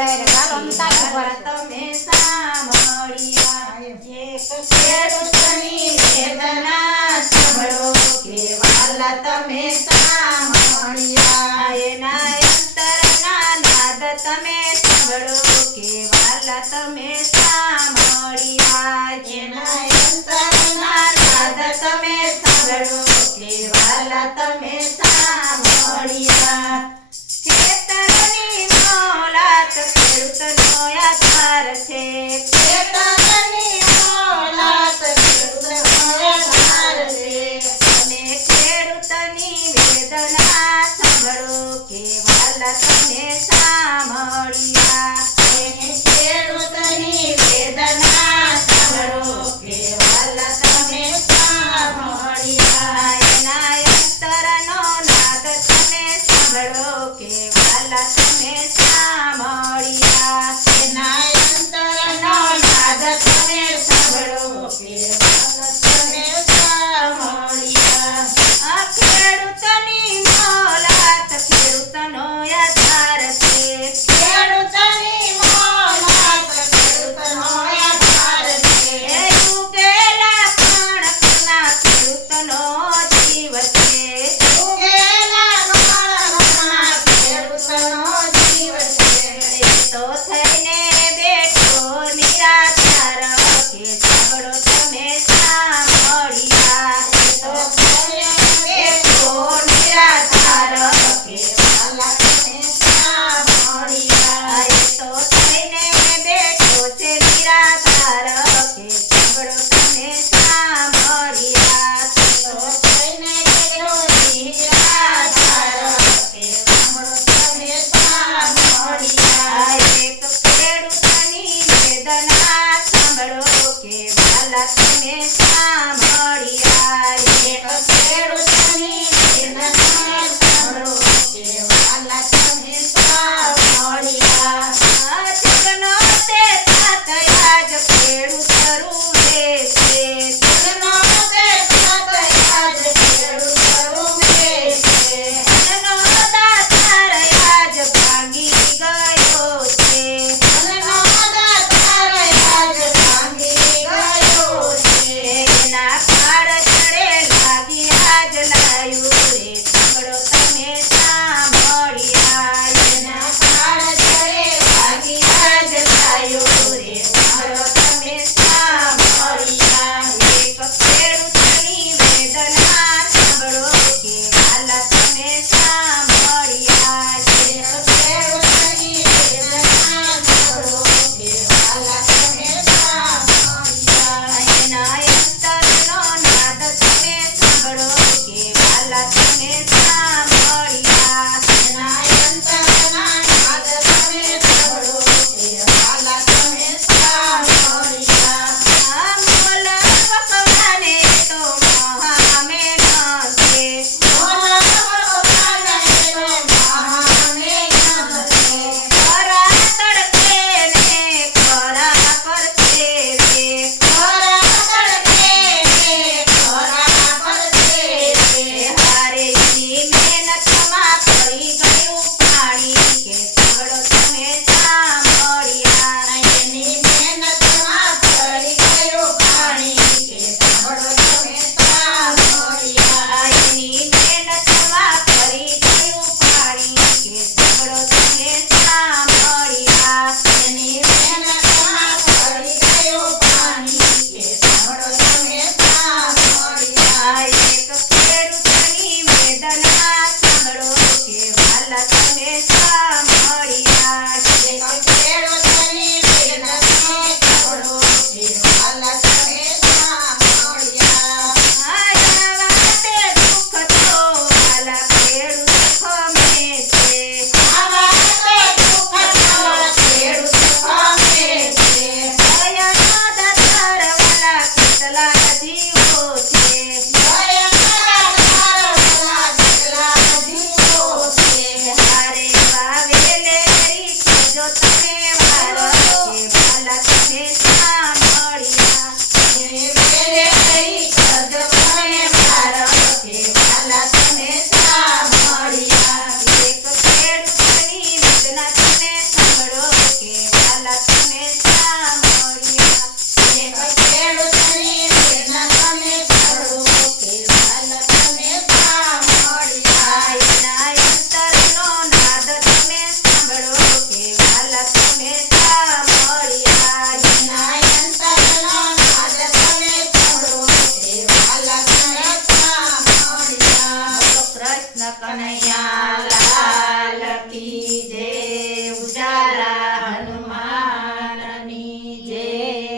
Direct હાલો અમે તાકી પર તમે સાંભળ્યા જે કસે દુષ્ટની વેદના સાંભળો કે વાલા તમે વચનમાં સાંભળો કે વાલા તમને સાંભળ્યા. લક્ષ્મી શ્યામ મળ્યા Ohio.